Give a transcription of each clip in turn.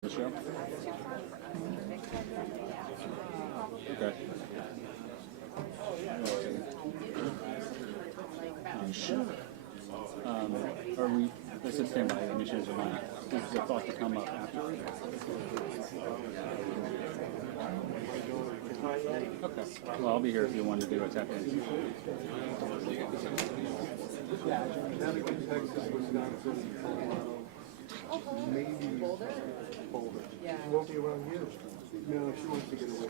Michele? Okay. Sure. Are we, this is standby, let me change your mind. Is the thought to come up after? Okay. Well, I'll be here if you want to do a check-in. Maybe Boulder. Yeah. She won't be around here. No, she wants to get away.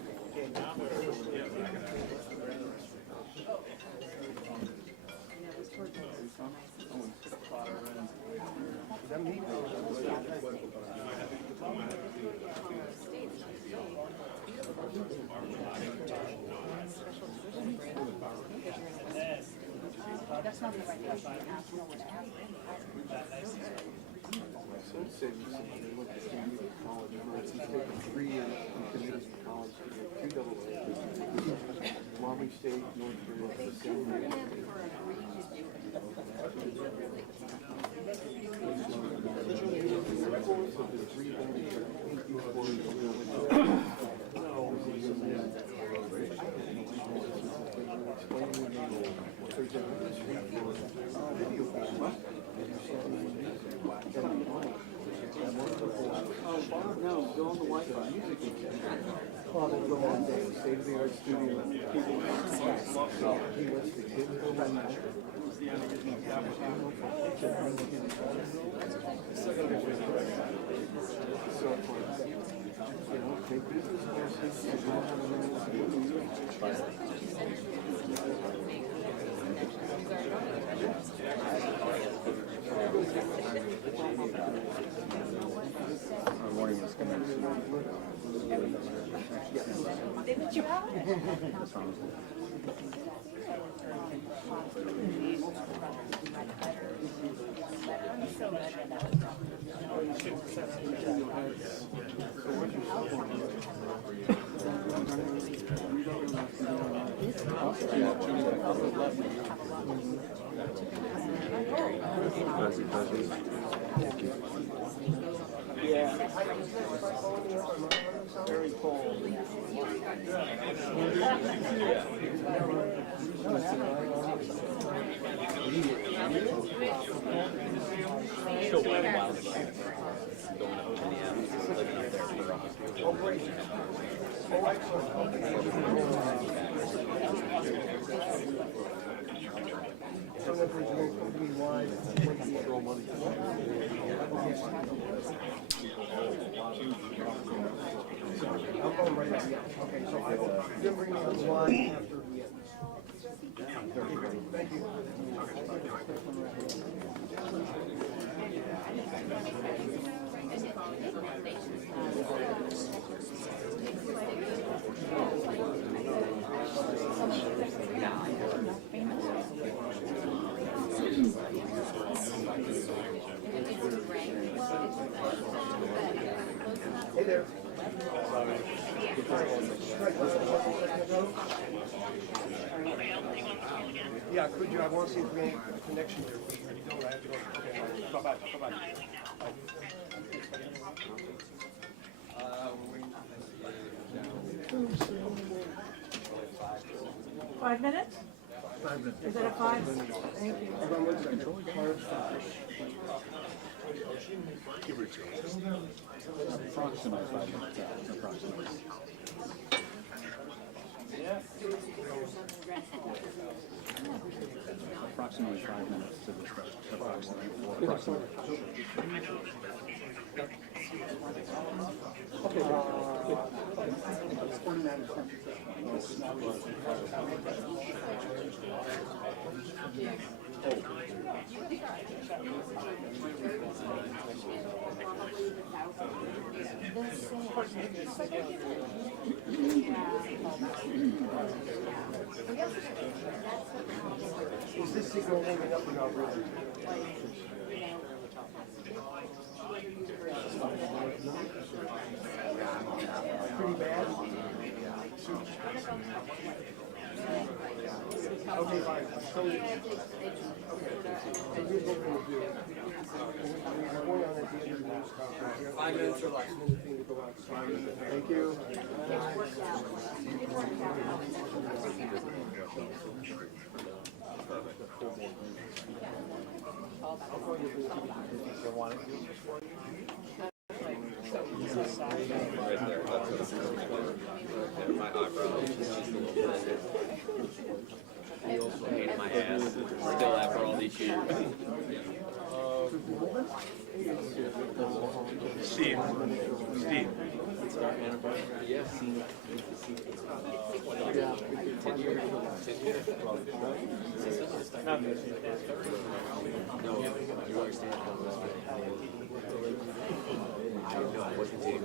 That's not the right question to ask. No one asked. My son said he went to college. He's taken 3 years in community college to get 2 double A's. Mommy State, North Carolina, no, go on the Wi-Fi. State-of-the-art studio. He lets the kids go run that. So, you know, take business lessons. Our morning was coming. They let you out? What's wrong? Yeah. Very cold. Still went a while ago. Going up to Minneapolis, living up there for a hospital. Oh, great. Oh, company-wide, throw money. I'm going right now. Okay, so I will bring you the line after the end. Thank you. Hey there. Yeah, could you? I want to see if we have a connection there. You don't, I have to go. Okay, bye-bye. Bye-bye. 5 minutes? 5 minutes. Is that a 5? Thank you. Approximately 5 minutes out. Approximately. Approximately 5 minutes to the start. Approximately. Is this signal hanging up or not really? Pretty bad. Okay, fine. So here's what we'll do. We're going on at the end of the news conference. 5 minutes or less. Thing to go outside. Thank you. Right there. That's my eyebrow. Pain in my ass. Still after all these years. Steve. Steve. Yes. No, you understand. No, I wasn't saying.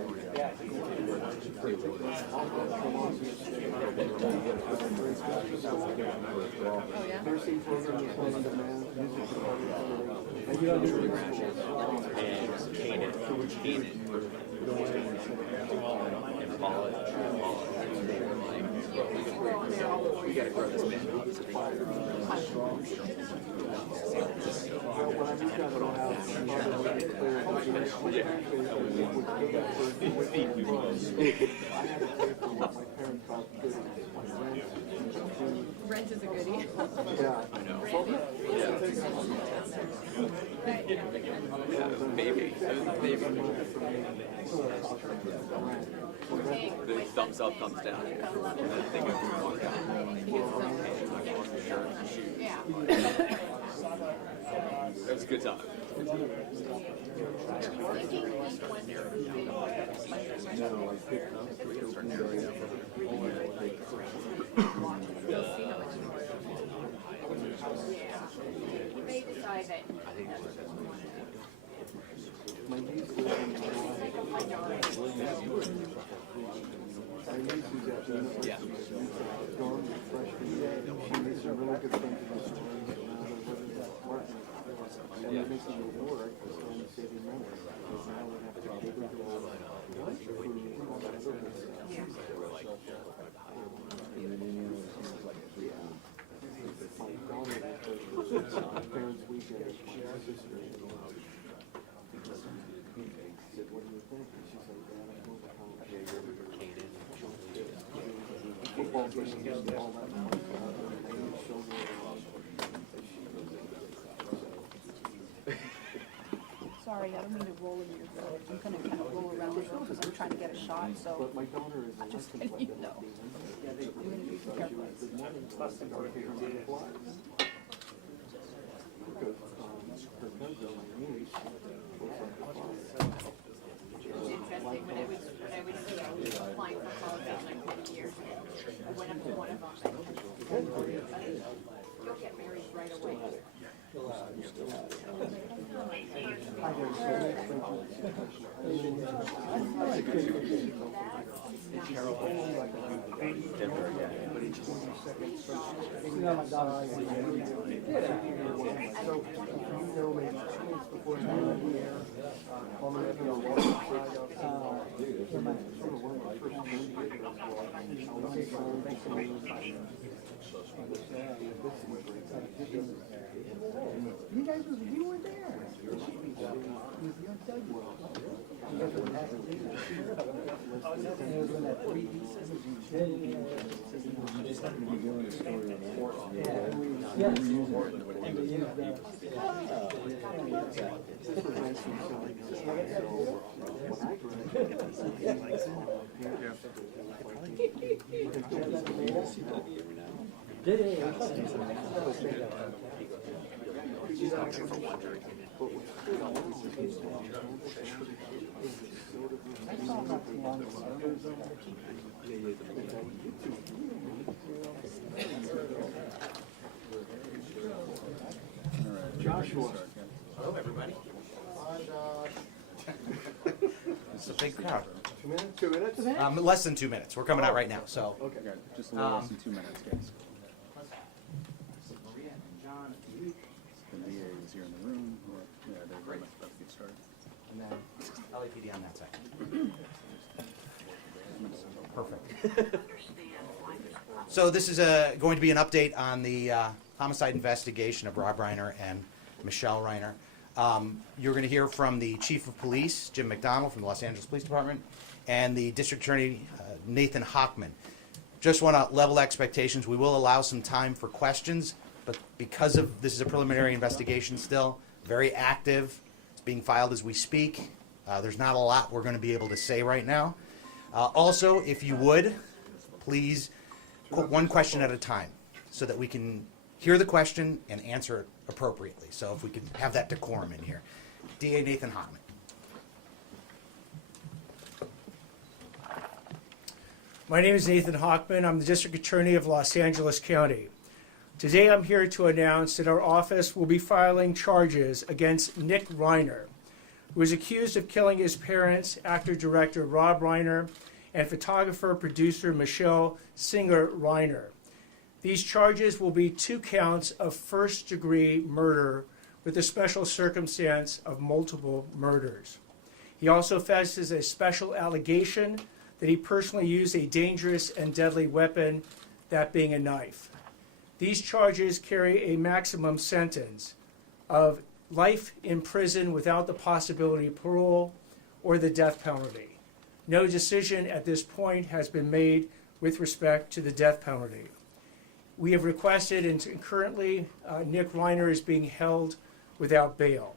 Nursing program is one of the music department. And you don't do the rashes. We gotta grow this man. Well, when I moved out of the house, I had to pay for what my parents thought good Rent is a goodie. Yeah. I know. Maybe. The thumbs up, thumbs down. And then I think I walked out. Shirt and shoes. It was a good time. They decide that. My niece lives in my niece who's at the university. Gone freshman year. She makes a really good friend in the story. And now they're living in an apartment. And they're making it work as long as saving money. Because now they have to do the food and all that other good stuff. My daughter, parents' weekend, my sister. Said, what do you think? And she's like, Dad, I'm moving home. Football games and all that. Sorry, I don't mean to roll in your throat. I'm gonna kind of roll around this because I'm trying to get a shot, so But my daughter is a just license letting you plate know. demon. I'm gonna be careful. Good morning. Because her cousin, my niece, works on the farm. It's interesting, when I was applying for college like 20 years ago, I went up to one of them. You'll get married right away. You guys were there. Joshua. Hello, everybody. Hi, Josh. It's a big crowd. 2 minutes? 2 minutes? Less than 2 minutes. We're coming out right now, so. Okay. Okay, just a little less than 2 minutes, guys. Maria and John, The VA is here in the room. Yeah, they're about to get started. and then LAPD on that side. Perfect. So this is going to be an update on the homicide investigation of Rob Reiner and Michele Reiner. You're going to hear from the Chief of Police, Jim McDonald from the Los Angeles Police Department, and the District Attorney, Nathan Hochman. Just want to level expectations. We will allow some time for questions, but because of this is a preliminary investigation still, very active. It's being filed as we speak. There's not a lot we're going to be able to say right now. Also, if you would, please quote one question at a time so that we can hear the question and answer it appropriately. So if we can have that decorum in here. DA Nathan Hochman. My name is Nathan Hochman. I'm the District Attorney of Los Angeles County. Today I'm here to announce that our office will be filing charges against Nick Reiner, who is accused of killing his parents, actor-director Rob Reiner, and photographer-producer Michele Singer Reiner. These charges will be 2 counts of first-degree murder with the special circumstance of multiple murders. He also faces a special allegation that he personally used a dangerous and deadly weapon, that being a knife. These charges carry a maximum sentence of life in prison without the possibility of parole or the death penalty. No decision at this point has been made with respect to the death penalty. We have requested, and currently Nick Reiner is being held without bail.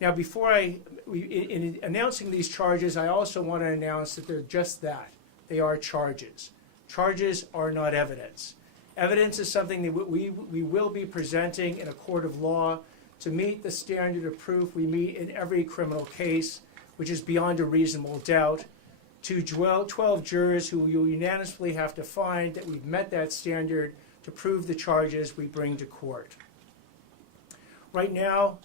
Now, in announcing these charges, I also want to announce that they're just that. They are charges. Charges are not evidence. Evidence is something that we will be presenting in a court of law to meet the standard of proof we meet in every criminal case, which is beyond a reasonable doubt, to 12 jurors who will unanimously have to find that we've met that standard to prove the charges we bring to court. Right now,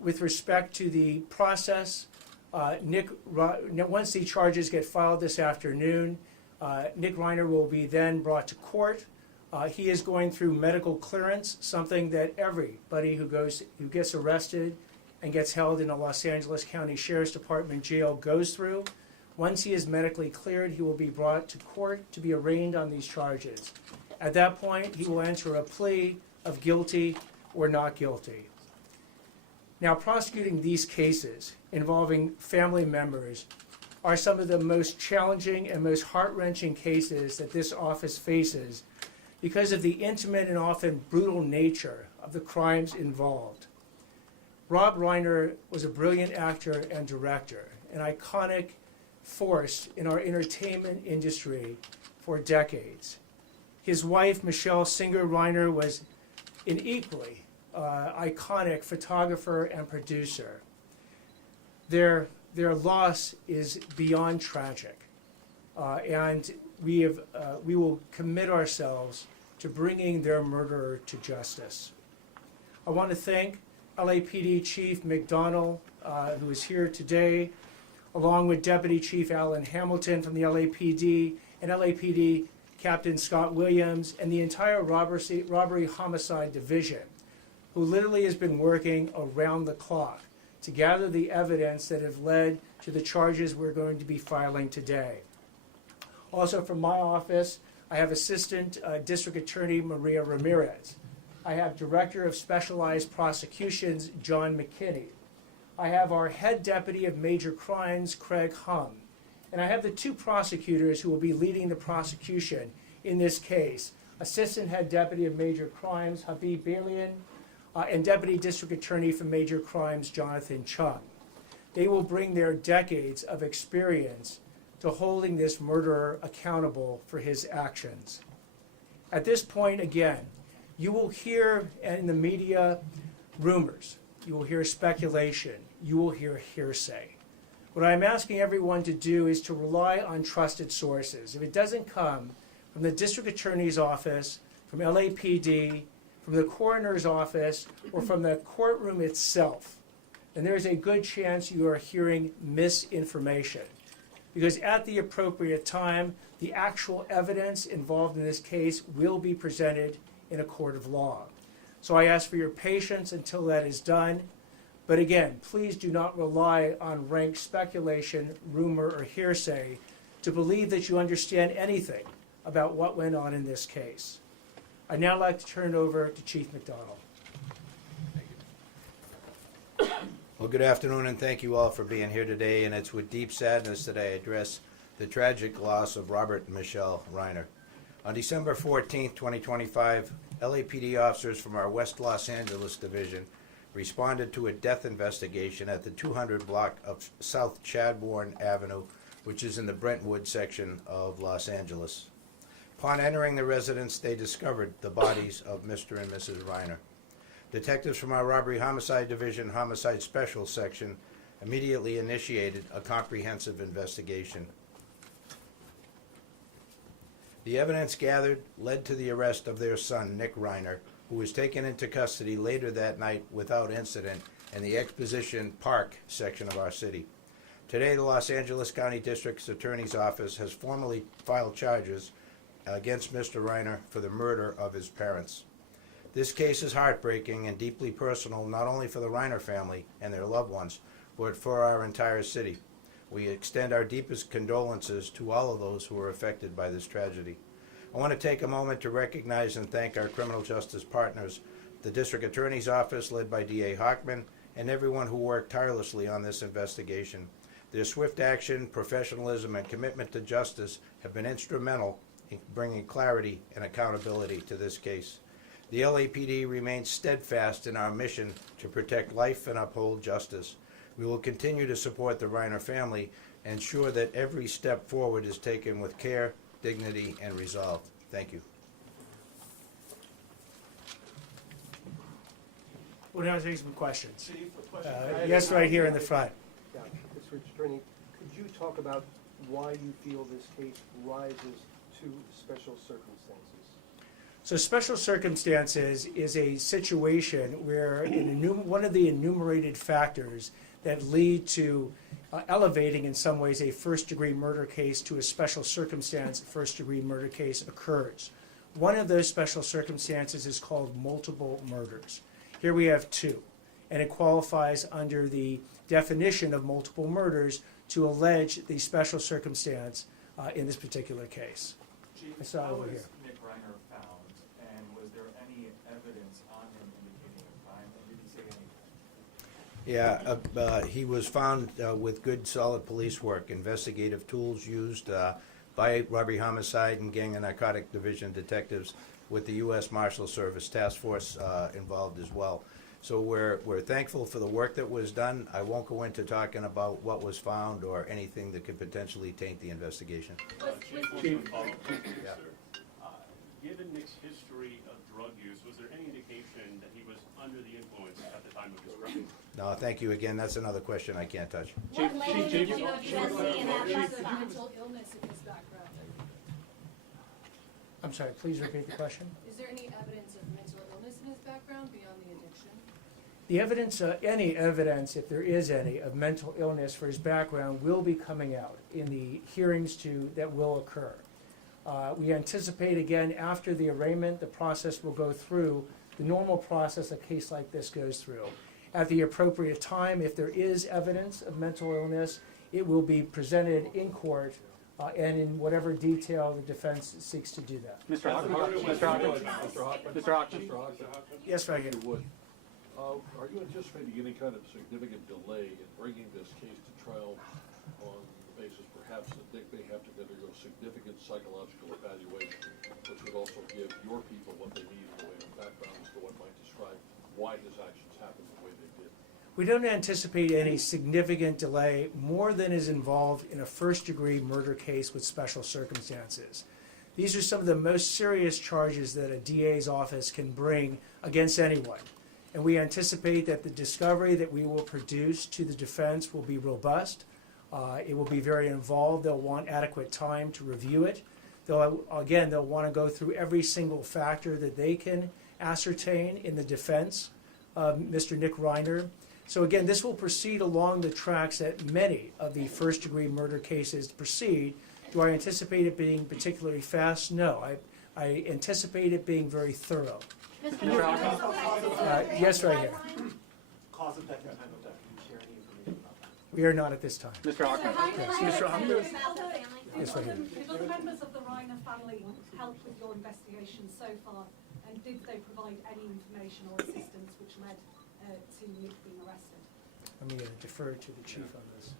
with respect to the process, once the charges get filed this afternoon, Nick Reiner will be then brought to court. He is going through medical clearance, something that everybody who gets arrested and gets held in a Los Angeles County Sheriff's Department jail goes through. Once he is medically cleared, he will be brought to court to be arraigned on these charges. At that point, he will enter a plea of guilty or not guilty. Now, prosecuting these cases involving family members are some of the most challenging and most heart-wrenching cases that this office faces because of the intimate and often brutal nature of the crimes involved. Rob Reiner was a brilliant actor and director, an iconic force in our entertainment industry for decades. His wife, Michele Singer Reiner, was an equally iconic photographer and producer. Their loss is beyond tragic, and we will commit ourselves to bringing their murderer to justice. I want to thank LAPD Chief McDonald, who is here today, along with Deputy Chief Alan Hamilton from the LAPD, and LAPD Captain Scott Williams, and the entire Robbery Homicide Division, who literally has been working around the clock to gather the evidence that have led to the charges we're going to be filing today. Also from my office, I have Assistant District Attorney Maria Ramirez. I have Director of Specialized Prosecutions, John McKinney. I have our Head Deputy of Major Crimes, Craig Hum. And I have the 2 prosecutors who will be leading the prosecution in this case, Assistant Head Deputy of Major Crimes, Habib Balian, and Deputy District Attorney for Major Crimes, Jonathan Chung. They will bring their decades of experience to holding this murderer accountable for his actions. At this point, again, you will hear in the media rumors, you will hear speculation, you will hear hearsay. What I'm asking everyone to do is to rely on trusted sources. If it doesn't come from the District Attorney's Office, from LAPD, from the coroner's office, or from the courtroom itself, then there's a good chance you are hearing misinformation. Because at the appropriate time, the actual evidence involved in this case will be presented in a court of law. So I ask for your patience until that is done. But again, please do not rely on rank speculation, rumor, or hearsay to believe that you understand anything about what went on in this case. I'd now like to turn it over to Chief McDonald. Well, good afternoon, and thank you all for being here today. And it's with deep sadness that I address the tragic loss of Robert and Michele Reiner. On December 14, 2025, LAPD officers from our West Los Angeles division responded to a death investigation at the 200 block of South Chadbourne Avenue, which is in the Brentwood section of Los Angeles. Upon entering the residence, they discovered the bodies of Mr. and Mrs. Reiner. Detectives from our Robbery Homicide Division Homicide Special Section immediately initiated a comprehensive investigation. The evidence gathered led to the arrest of their son, Nick Reiner, who was taken into custody later that night without incident in the Exposition Park section of our city. Today, the Los Angeles County District Attorney's Office has formally filed charges against Mr. Reiner for the murder of his parents. This case is heartbreaking and deeply personal, not only for the Reiner family and their loved ones, but for our entire city. We extend our deepest condolences to all of those who were affected by this tragedy. I want to take a moment to recognize and thank our criminal justice partners, the District Attorney's Office led by D.A. Hochman, and everyone who worked tirelessly on this investigation. Their swift action, professionalism, and commitment to justice have been instrumental in bringing clarity and accountability to this case. The LAPD remains steadfast in our mission to protect life and uphold justice. We will continue to support the Reiner family and ensure that every step forward is taken with care, dignity, and resolve. Thank you. We'll now take some questions. Yes, right here in the front. Yeah, Mr. Attorney, could you talk about why you feel this case rises to special circumstances? So special circumstances is a situation where one of the enumerated factors that lead to elevating in some ways a first-degree murder case to a special circumstance first-degree murder case occurs. One of those special circumstances is called multiple murders. Here we have two, and it qualifies under the definition of multiple murders to allege the special circumstance in this particular case. Chief, I saw how over was here. Nick Reiner found, and was there any evidence on him indicating a crime, and did he say anything? Yeah, he was found with good, solid police work, investigative tools used by Robbery Homicide and Gang and Narcotic Division detectives with the U.S. Marshal Service Task Force involved as well. So we're thankful for the work that was done. I won't go into talking about what was found or anything that could potentially taint the investigation. Chief, Yeah. given Nick's history of drug use, was there any indication that he was under the influence at the time of his crime? No, thank you again. That's another question I can't touch. What language did you know USC and that Mental response? illness in his background. I'm sorry, please repeat the question. Is there any evidence of mental illness in his background beyond the addiction? The evidence, any evidence, if there is any, of mental illness for his background will be coming out in the hearings that will occur. We anticipate, again, after the arraignment, the process will go through the normal process a case like this goes through. At the appropriate time, if there is evidence of mental illness, it will be presented in court and in whatever detail the defense seeks to do that. Mr. Hochman? Mr. Hochman? Yes, right here. Are you anticipating any kind of significant delay in bringing this case to trial on the basis perhaps that Nick may have to undergo significant psychological evaluation, which would also give your people what they need in the way of background as to what might describe why his actions happened the way they did? We don't anticipate any significant delay more than is involved in a first-degree murder case with special circumstances. These are some of the most serious charges that a DA's office can bring against anyone. And we anticipate that the discovery that we will produce to the defense will be robust. It will be very involved. They'll want adequate time to review it. They'll want to go through every single factor that they can ascertain in the defense of Mr. Nick Reiner. So again, this will proceed along the tracks that many of the first-degree murder cases proceed. Do I anticipate it being particularly fast? No. I anticipate it being very thorough. Yes, right here. Cause of death and time of death. Can you share any information about that? We are not at this time. Mr. Hochman? Mr. Yes, right here. Did other members of the Reiner family help with your investigation so far, and did they provide any information or assistance which led to Nick being arrested? I'm going to defer to the chief on this.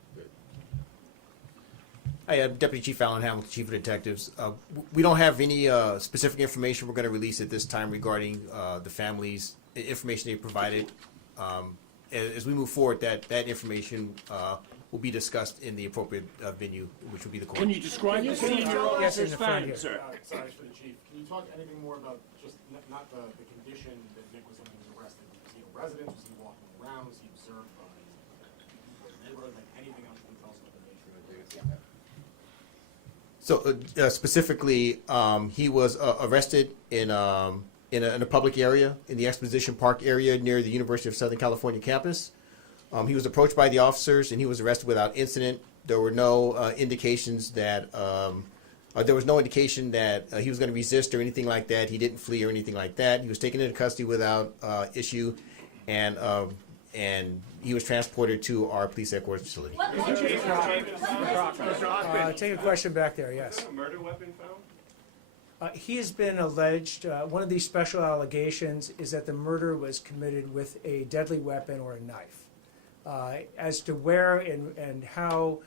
Hi, I'm Deputy Chief Alan Hamilton, Chief of Detectives. We don't have any specific information we're going to release at this time regarding the family's information they provided. As we move forward, that information will be discussed in the appropriate venue, which will be the court. Can you describe the scene your Yes, in officers the front here. found, sir? Sorry for the chief. Can you talk anything more about just not the condition that Nick was in when he was arrested? Was he a resident? Was he walking around? Was he observed by the neighborhood? Like anything else you can tell us about the nature of it? So specifically, he was arrested in a public area, in the Exposition Park area near the University of Southern California campus. He was approached by the officers and he was arrested without incident. There were no indications that he was going to resist or anything like that. He didn't flee or anything like that. He was taken into custody without issue, and he was transported to our police headquarters facility. Take a question back there, yes. A murder weapon found? He has been alleged, one of these special allegations is that the murder was committed with a deadly weapon or a knife. As to where and how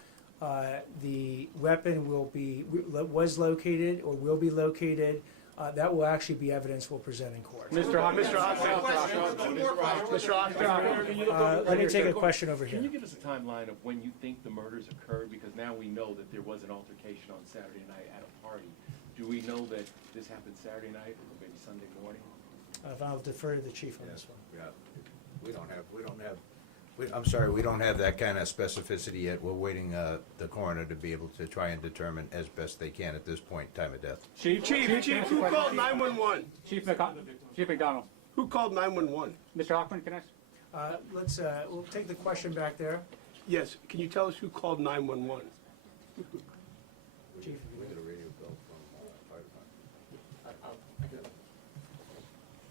the weapon was located or will be located, that will actually be evidence we'll present in court. Mr. Hoffman. Let me take a question over Can here. you give us a timeline of when you think the murders occurred? Because now we know that there was an altercation on Saturday night at a party. Do we know that this happened Saturday night or maybe Sunday morning? I'll defer to the chief on this one. Yeah, we don't have that kind of specificity yet. We're waiting the coroner to be able to try and determine as best they can at this point, time of death. Chief, who called 911? Chief McDonald. Who called 911? Mr. Hoffman, can I? We'll take the question back there. Yes, can you tell us who called 911? Chief. We get a radio bill from fire department.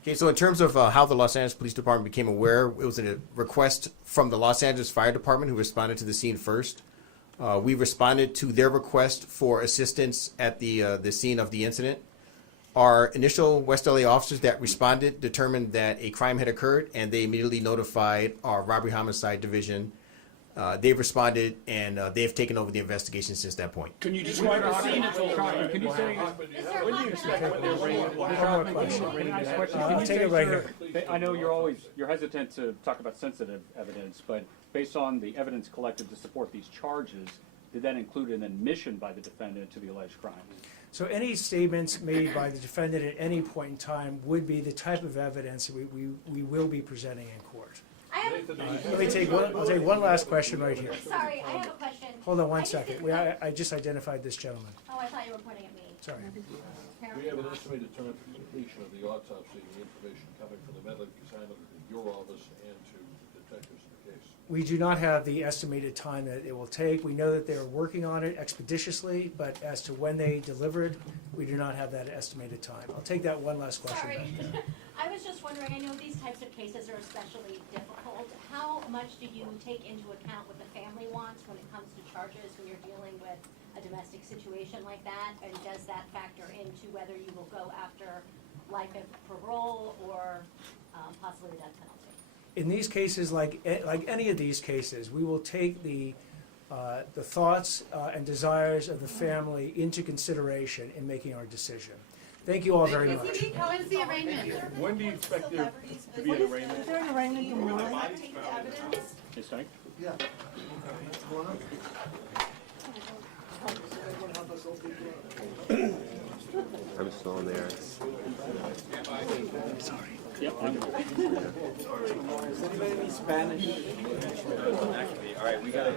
Okay, so in terms of how the Los Angeles Police Department became aware, it was a request from the Los Angeles Fire Department, who responded to the scene first. We responded to their request for assistance at the scene of the incident. Our initial West LA officers that responded determined that a crime had occurred, and they immediately notified our robbery homicide division. They've responded, and they've taken over the investigation since that point. Can you describe the scene? Can you say? Mr. Hoffman, One more question. Nice question. I'll Can you take say, it right sir, here. I know you're hesitant to talk about sensitive evidence, but based on the evidence collected to support these charges, did that include an admission by the defendant to the alleged crime? So any statements made by the defendant at any point in time would be the type of evidence that we will be presenting in court. I'll take one last question right here. sorry, I have a question. Hold on one second. I just identified this gentleman. Oh, I thought you were pointing at me. Sorry. We have an estimated time for completion of the autopsy and the information coming from the medical examiner to your office and to the detectives in the case. We do not have the estimated time that it will take. We know that they are working on it expeditiously, but as to when they delivered, we do not have that estimated time. I'll take that one last question. Sorry. back there. I was just wondering, I know these types of cases are especially difficult. How much do you take into account what the family wants when it comes to charges when you're dealing with a domestic situation like that? And does that factor into whether you will go after life of parole or possibly the death penalty? In these cases, like any of these cases, we will take the thoughts and desires of the family into consideration in making our decision. Thank you all very much. When's the arraignment? When do you expect there to be an arraignment? Is there an arraignment tomorrow? Yes, Frank? Yeah. What's going on? I'm still in there. Yep. Is anybody any Spanish? All right, we got it.